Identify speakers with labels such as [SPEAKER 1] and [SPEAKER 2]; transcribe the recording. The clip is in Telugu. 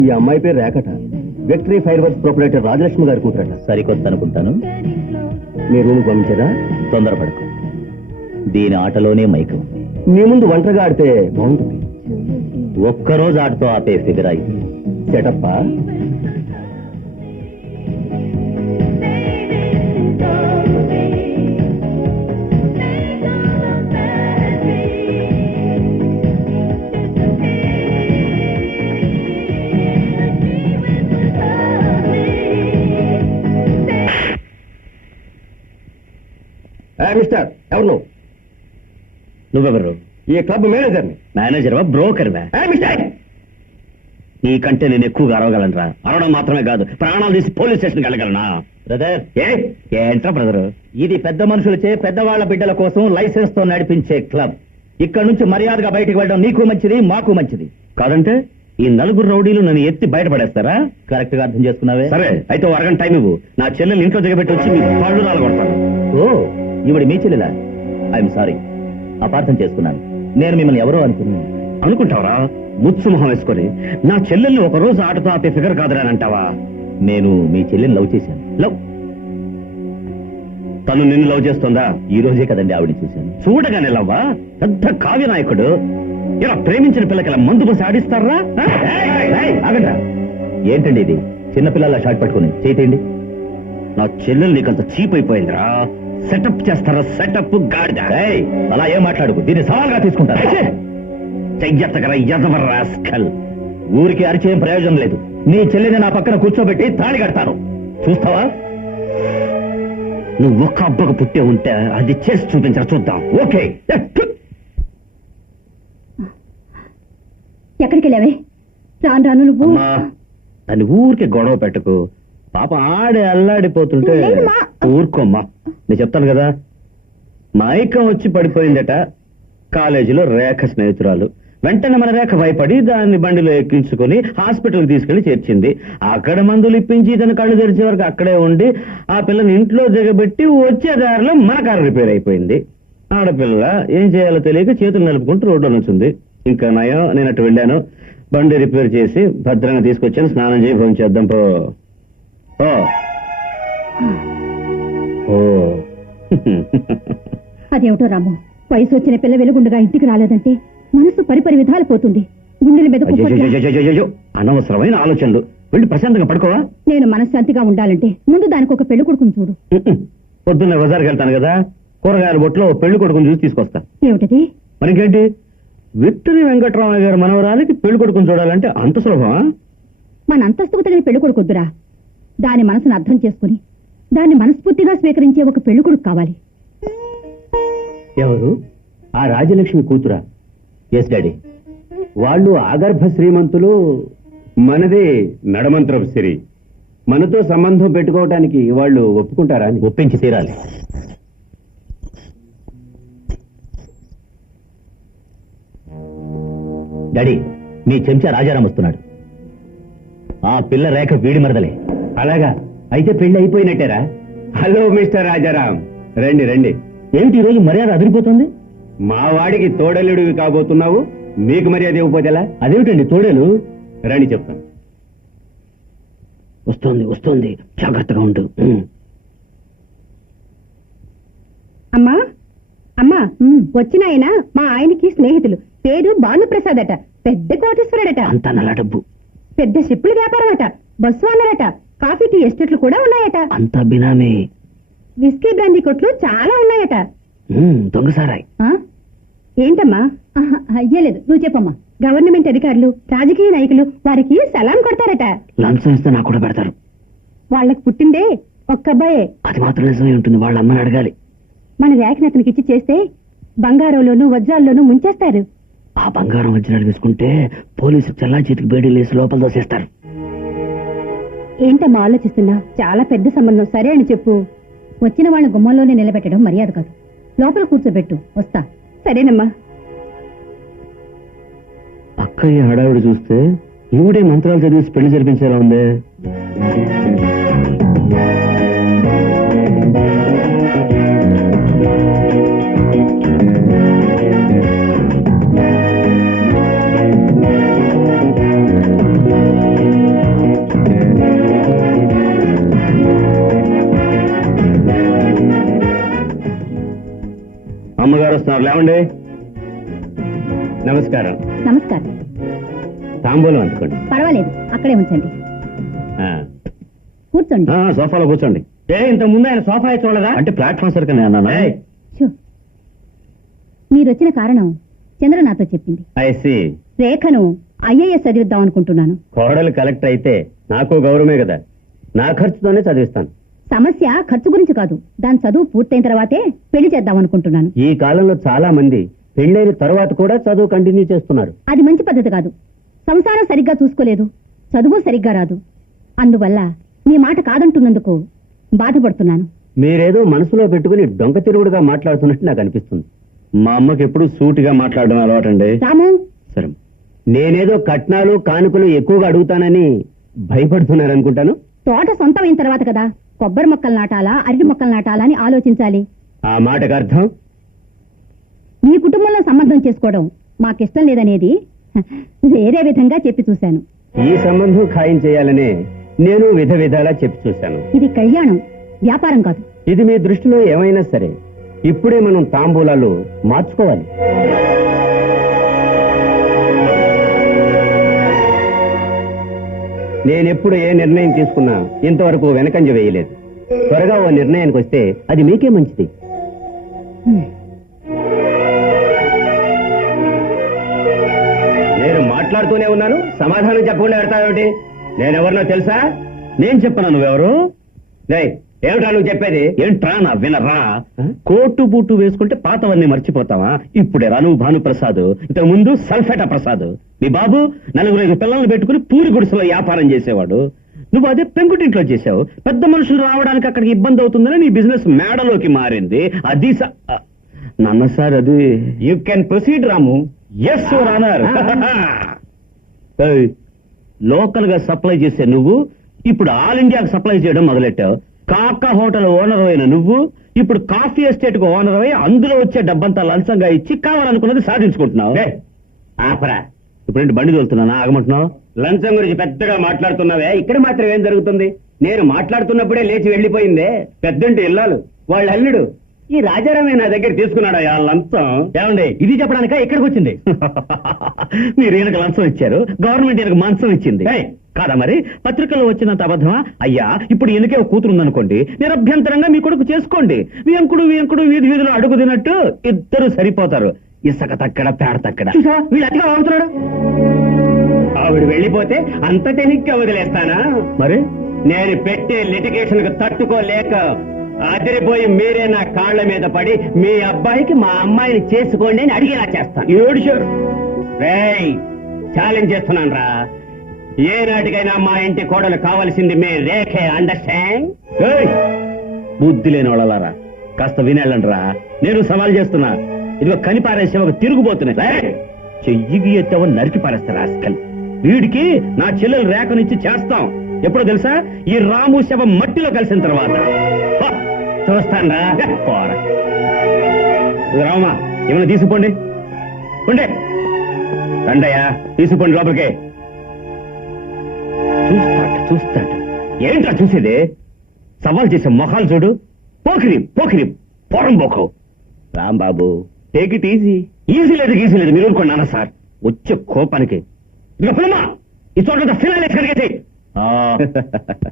[SPEAKER 1] ఈ అమ్మాయి పేరు రేఖట. Victory fireworks proprietor Rajalakshmi గారి కూతురట.
[SPEAKER 2] సరికొత్త అనుకుంటాను.
[SPEAKER 1] మీ రూమ్ పంపించదా?
[SPEAKER 2] తొందరపడకు, దీని ఆటలోనే మైకం.
[SPEAKER 1] మీ ముందు ఒంటరిగా ఆడితే బాగుంటుంది.
[SPEAKER 2] ఒక్కరోజు ఆటతో ఆపే ఫిగర్ అయింది.
[SPEAKER 1] సెటప్ప. మిస్టర్, ఎవరు నువ్వు?
[SPEAKER 2] నువ్వెవరు?
[SPEAKER 1] ఈ క్లబ్ మేనేజర్ని.
[SPEAKER 2] మేనేజర్వా, బ్రోకర్వా?
[SPEAKER 1] మిస్టర్,
[SPEAKER 2] నీకంటే నేను ఎక్కువగా అరవగలనరా. అరవడం మాత్రమే కాదు, ప్రాణాలు తీసి పోలీస్ స్టేషన్కి వెళ్ళగలనా? బ్రదర్, ఏంట్రా బ్రదరు? ఇది పెద్ద మనుషులచే పెద్దవాళ్ల బిడ్డల కోసం లైసెన్స్ తో నడిపించే క్లబ్. ఇక్కడ నుంచి మర్యాదగా బయటికి వెళ్ళడం నీకు మంచిది, మాకు మంచిది. కాదంటే ఈ నలుగురు రౌడీలు నన్ను ఎత్తి బయటపడేస్తారా? కరెక్ట్ గా అర్థం చేసుకున్నావే. సరే అయితే ఓ అరగంట టైం ఇవ్వు. నా చెల్లెలు ఇంట్లో దిగబెట్టి వచ్చి మీ పళ్ళు రాలగొడతాను. ఓ, ఇవిడి మీ చెల్లెలా? ఐఎమ్ సారీ, అపార్థం చేసుకున్నాను. నేను మిమ్మల్ని ఎవరో అనుకుంటావరా? ముచ్చు మొహం వేసుకొని నా చెల్లెల్ని ఒక రోజు ఆటతో ఆపే ఫిగర్ కాదురా అంటావా? నేను మీ చెల్లెల్ని లవ్ చేశాను. లవ్? తను నిన్ను లవ్ చేస్తుందా? ఈ రోజే కదండి ఆవిడ చూశాను. చూడగానే లవ్వా? పెద్ద కావ్య నాయకుడు. ఇలా ప్రేమించిన పిల్లకి ఇలా మందు పోసి ఆడిస్తారా? ఆగండ్రా. ఏంటండి ఇది? చిన్నపిల్లల షాట్ పట్టుకుని చేయండి. నా చెల్లెలు నీకంత చీప్ అయిపోయిందిరా. సెటప్ చేస్తారా? సెటప్ గాడిద. అలా ఏం మాట్లాడుకు, దీన్ని సవాల్గా తీసుకుంటారా? చెయ్యత్తగర యజవర్ రాస్కల్. ఊరికి అరిచేయం ప్రయోజనం లేదు. నీ చెల్లిని నా పక్కన కూర్చోబెట్టి తాళి కడతాను, చూస్తావా? నువ్వు ఒక్క అబ్బకు పుట్టే ఉంటే అది చేసి చూపించరా, చూద్దాం. ఓకే.
[SPEAKER 3] ఎక్కడికి వెళ్ళావే? రాను రాను నువ్వు.
[SPEAKER 2] దాన్ని ఊరికే గొడవ పెట్టకు. పాప ఆడి అల్లాడిపోతుంటే ఊరుకోమ్మా. నేను చెప్తాను కదా. మైకం వచ్చి పడిపోయిందట. కాలేజీలో రేఖ స్నేహితురాలు. వెంటనే మన రేఖ భయపడి దాన్ని బండిలో ఎక్కించుకుని హాస్పిటల్కి తీసుకెళ్లి చేర్చింది. అక్కడ మందులు ఇప్పించి తన కళ్ళు తెరిచే వరకు అక్కడే ఉండి ఆ పిల్లని ఇంట్లో దిగబెట్టి వచ్చే దారిలో మన కారు రిపేర్ అయిపోయింది. ఆడపిల్ల ఏం చేయాలో తెలియక చేతులు నలుపుకుంటూ రోడ్లో నుంచింది. ఇంకా నయం, నేను అటు వెళ్ళాను, బండి రిపేర్ చేసి భద్రంగా తీసుకొచ్చాను. స్నానం చేయి భోజనం చేద్దాం. పో ఓ.
[SPEAKER 3] అదేమిటో రాము, వయసు వచ్చిన పిల్ల వెలుగుండగా ఇంటికి రాలేదంటే మనసు పరిపరి విధాలు పోతుంది. గుండెల మీద
[SPEAKER 2] అనవసరమైన ఆలోచనలు. వెళ్ళి ప్రశాంతంగా పడుకోవా?
[SPEAKER 3] నేను మనశ్శాంతిగా ఉండాలంటే ముందు దానికి ఒక పెళ్లి కొడుకుని చూడు.
[SPEAKER 2] పొద్దున్న బజార్కి వెళ్తాను కదా, కూరగాయల బొట్లో పెళ్లి కొడుకుని చూసి తీసుకొస్తా.
[SPEAKER 3] ఏమిటది?
[SPEAKER 2] మనకేంటి, విక్టరీ వెంకటరామయ్య గారి మనవరాలికి పెళ్లి కొడుకుని చూడాలంటే అంత సులభమా?
[SPEAKER 3] మన అంతస్తుకు తగిన పెళ్లి కొడుకొద్దురా. దాని మనసును అర్థం చేసుకుని దాన్ని మనస్ఫూర్తిగా స్వీకరించే ఒక పెళ్లి కొడుకు కావాలి.
[SPEAKER 2] ఎవరు? ఆ రాజలక్ష్మి కూతురా? Yes daddy. వాళ్ళు ఆగర్భ శ్రీమంతులు, మనదే నడమంత్రపు సిరి. మనతో సంబంధం పెట్టుకోవటానికి వాళ్ళు ఒప్పుకుంటారా? ఒప్పించి తీరాలి. డాడీ, మీ చెంచా రాజారాం వస్తున్నాడు. ఆ పిల్ల రేఖ వీడి మరదలే. అలాగా? అయితే పెళ్లి అయిపోయినట్టేరా? హలో మిస్టర్ రాజారాం, రండి రండి. ఏమిటి ఈరోజు మర్యాద అదిరిపోతుంది? మా వాడికి తోడలుడివి కాబోతున్నావు, మీకు మర్యాద ఇవ్వకపోతేలా? అదేమిటండి తోడేలు? రండి చెప్తాను. వస్తుంది వస్తుంది, జాగ్రత్తగా ఉండు.
[SPEAKER 3] అమ్మా అమ్మా, వచ్చిన ఆయన మా ఆయనకి స్నేహితులు. పేరు భానుప్రసాద్ అట. పెద్ద కోటీశ్వరుడట.
[SPEAKER 2] అంతా నల్ల డబ్బు.
[SPEAKER 3] పెద్ద షిప్పుల వ్యాపారం అట. బస్సు అన్నారట. కాఫీ టీ ఎస్టేట్లు కూడా ఉన్నాయట.
[SPEAKER 2] అంతా బినామీ.
[SPEAKER 3] విస్కీ బ్రాందీ కొట్లు చాలా ఉన్నాయట.
[SPEAKER 2] దొంగసారాయి.
[SPEAKER 3] ఏంటమ్మా? అయ్యలేదు, నువ్వు చెప్పమ్మా. గవర్నమెంట్ అధికారులు, రాజకీయ నాయకులు వారికి సలాం కొడతారట.
[SPEAKER 2] లంచం ఇస్తే నాకు కూడా పెడతారు.
[SPEAKER 3] వాళ్ళకి పుట్టిందే ఒక్క అబ్బాయే.
[SPEAKER 2] అది మాత్రం నిజమే ఉంటుంది. వాళ్ళ అమ్మని అడగాలి.
[SPEAKER 3] మన రేఖని అతనికి ఇచ్చి చేస్తే బంగారంలోనూ వజ్రాల్లోనూ ముంచేస్తారు.
[SPEAKER 2] ఆ బంగారం వజ్రాలు తీసుకుంటే పోలీసు చల్లా చేతికి బేడీలు వేసి లోపల దోసేస్తారు.
[SPEAKER 3] ఏంటమ్మా ఆలోచిస్తున్నా? చాలా పెద్ద సంబంధం. సరే అని చెప్పు. వచ్చిన వాళ్ళ గుమ్మంలోనే నిలబెట్టడం మర్యాద కాదు. లోపల కూర్చోబెట్టు, వస్తా. సరేనమ్మా.
[SPEAKER 2] అక్కయ్య హడావిడి చూస్తే ఈవిడే మంత్రాలు చదివేసి పెళ్లి జరిపించేలా ఉందే. వస్తున్నారు, లేవండి. నమస్కారం.
[SPEAKER 3] నమస్కారం.
[SPEAKER 2] తాంబూలం అందుకోండి.
[SPEAKER 3] పర్వాలేదు, అక్కడే ఉంచండి.
[SPEAKER 2] ఆ.
[SPEAKER 3] కూర్చోండి.
[SPEAKER 2] సోఫాలో కూర్చోండి. ఇంత ముందు ఆయన సోఫా చూడదా? అంటే ప్లాట్ఫామ్ సరిగ్గా నేను అన్నానా?
[SPEAKER 3] షూ. మీరొచ్చిన కారణం చంద్ర నాతో చెప్పింది.
[SPEAKER 2] ఐసి.
[SPEAKER 3] రేఖను ఐఏఎస్ చదివిద్దాం అనుకుంటున్నాను.
[SPEAKER 2] కోడలు కలెక్టర్ అయితే నాకు గౌరవమే కదా, నా ఖర్చుతోనే చదివిస్తాను.
[SPEAKER 3] సమస్య ఖర్చు గురించి కాదు, దాని చదువు పూర్తయిన తర్వాతే పెళ్లి చేద్దాం అనుకుంటున్నాను.
[SPEAKER 2] ఈ కాలంలో చాలా మంది పెళ్ళైన తర్వాత కూడా చదువు కంటిన్యూ చేస్తున్నారు.
[SPEAKER 3] అది మంచి పద్ధతి కాదు. సంసారం సరిగ్గా చూసుకోలేదు, చదువు సరిగ్గా రాదు. అందువల్ల మీ మాట కాదంటున్నందుకు బాధపడుతున్నాను.
[SPEAKER 2] మీరేదో మనసులో పెట్టుకుని డొంక తిరుగుడుగా మాట్లాడుతున్నట్టు నాకు అనిపిస్తుంది. మా అమ్మకి ఎప్పుడు సూటిగా మాట్లాడడం అలవాటండి.
[SPEAKER 3] రాము,
[SPEAKER 2] సరే, నేనేదో కట్నాలు కానుకలు ఎక్కువగా అడుగుతానని భయపడుతున్నారనుకుంటాను.
[SPEAKER 3] తోట సొంతమైన తర్వాత కదా కొబ్బరి మొక్కలు నాటాలా, అరటి మొక్కలు నాటాలా అని ఆలోచించాలి.
[SPEAKER 2] ఆ మాటకు అర్థం?
[SPEAKER 3] మీ కుటుంబంలో సంబంధం చేసుకోవడం మాకిష్టం లేదనేది వేరే విధంగా చెప్పి చూశాను.
[SPEAKER 2] ఈ సంబంధం ఖాయం చేయాలనే నేను విధ విధాలా చెప్పి చూశాను.
[SPEAKER 3] ఇది కళ్యాణం, వ్యాపారం కాదు.
[SPEAKER 2] ఇది మీ దృష్టిలో ఏమైనా సరే ఇప్పుడే మనం తాంబూలాలు మార్చుకోవాలి. నేనెప్పుడు ఏ నిర్ణయం తీసుకున్నా ఇంతవరకు వెనకంజ వేయలేదు. త్వరగా ఓ నిర్ణయానికి వస్తే అది మీకే మంచిది. నేను మాట్లాడుతూనే ఉన్నాను, సమాధానం చెప్పకుండా పెడతావేమిటి? నేనెవరినో తెలుసా? నేను చెప్పనా? నువ్వెవరు? ఏమిటా నువ్వు చెప్పేది? ఏంట్రా నా వినరా? కోటు బూటు వేసుకుంటే పాతవన్నీ మర్చిపోతావా? ఇప్పుడేరా నువ్వు భానుప్రసాద్, ఇంతకు ముందు సల్ఫేటా ప్రసాద్. మీ బాబు 4-5 పిల్లల్ని పెట్టుకుని పూరి గుడిసెలో వ్యాపారం చేసేవాడు. నువ్వు అదే పెంకుటింట్లో చేసావు. పెద్ద మనుషులు రావడానికి అక్కడికి ఇబ్బంది అవుతుందని నీ బిజినెస్ మేడలోకి మారింది. అది నాన్న సార్, అది you can proceed Ramu. Yes your honour. Local గా సప్లై చేసే నువ్వు ఇప్పుడు ఆల్ ఇండియాకు సప్లై చేయడం మొదలెట్టావు. కాకా హోటల్ ఓనర్ అయిన నువ్వు ఇప్పుడు కాఫీ ఎస్టేట్ కు ఓనర్ అయి అందులో వచ్చే డబ్బంతా లంచంగా ఇచ్చి కావాలనుకున్నది సాధించుకుంటున్నావు. ఆపరా, ఇప్పుడేంటి బండి తోలుతున్నానా? ఆగమంటున్నావు? లంచం గురించి పెద్దగా మాట్లాడుతున్నావే, ఇక్కడ మాత్రం ఏం జరుగుతుంది? నేను మాట్లాడుతున్నప్పుడే లేచి వెళ్లిపోయిందే పెద్దంటి ఇల్లాలు, వాళ్ళ అల్లుడు. ఈ రాజారామే నా దగ్గర తీసుకున్నాడా ఆ లంచం? ఏమండి, ఇది చెప్పడానిక ఇక్కడికి వచ్చింది? మీరు ఈయనకు లంచం ఇచ్చారు, గవర్నమెంట్ ఈయనకు మంచం ఇచ్చింది కాదా? మరి పత్రికల్లో వచ్చినంత అబద్ధమా? అయ్యా, ఇప్పుడు ఈయనకే ఒక కూతురు ఉందనుకోండి, నిరభ్యంతరంగా మీ కొడుకు చేసుకోండి. వియంకుడు వీధి వీధిలో అడుగు తిన్నట్టు ఇద్దరు సరిపోతారు. ఇసుక తక్కడ పేడ తక్కడ. వీళ్ళు అతిగా అవుతున్నాడు. ఆవిడ వెళ్ళిపోతే అంత తేలిగ్గా వదిలేస్తానా? మరి నేను పెట్టే లిటిగేషన్ కు తట్టుకోలేక అదిరిపోయి మీరే నా కాళ్ల మీద పడి మీ అబ్బాయికి మా అమ్మాయిని చేసుకోండి అని అడిగేలా చేస్తాను. ఏడుషోరు ఛాలెంజ్ చేస్తున్నాను రా. ఏ నాటికైనా మా ఇంటి కోడలు కావలసింది మీ రేఖే. అండర్స్టాండ్? బుద్ధి లేని వాళ్ళలారా, కాస్త వినేళ్ళండి రా. నేను సవాల్ చేస్తున్నా. ఇదిగో కనిపారేసే ఒక తిరుగుబోతున్నాయి. చెయ్యికి ఎత్తావో నరికి పారేస్తారు ఆస్కల్. వీడికి నా చెల్లెలు రేఖనిచ్చి చేస్తాం. ఎప్పుడో తెలుసా? ఈ రాము శవం మట్టిలో కలిసిన తర్వాత. చూస్తాను రా. రామా, ఏమైనా తీసుకోండి. ఉండే రండయ్యా, తీసుకోండి లోపలికే. చూస్తాడు. ఏంట్రా చూసేదే? సవాల్ చేసే మొహాలు చూడు. పోకిరి పోరం పోకు. Rambabu, take it easy. Easy లేదు మీరు ఊరుకోండి నాన్న సార్. వచ్చే కోపానికి ఇదిగో ఫిల్మా ఈ చోట ఫినాలేసి కడిగేసి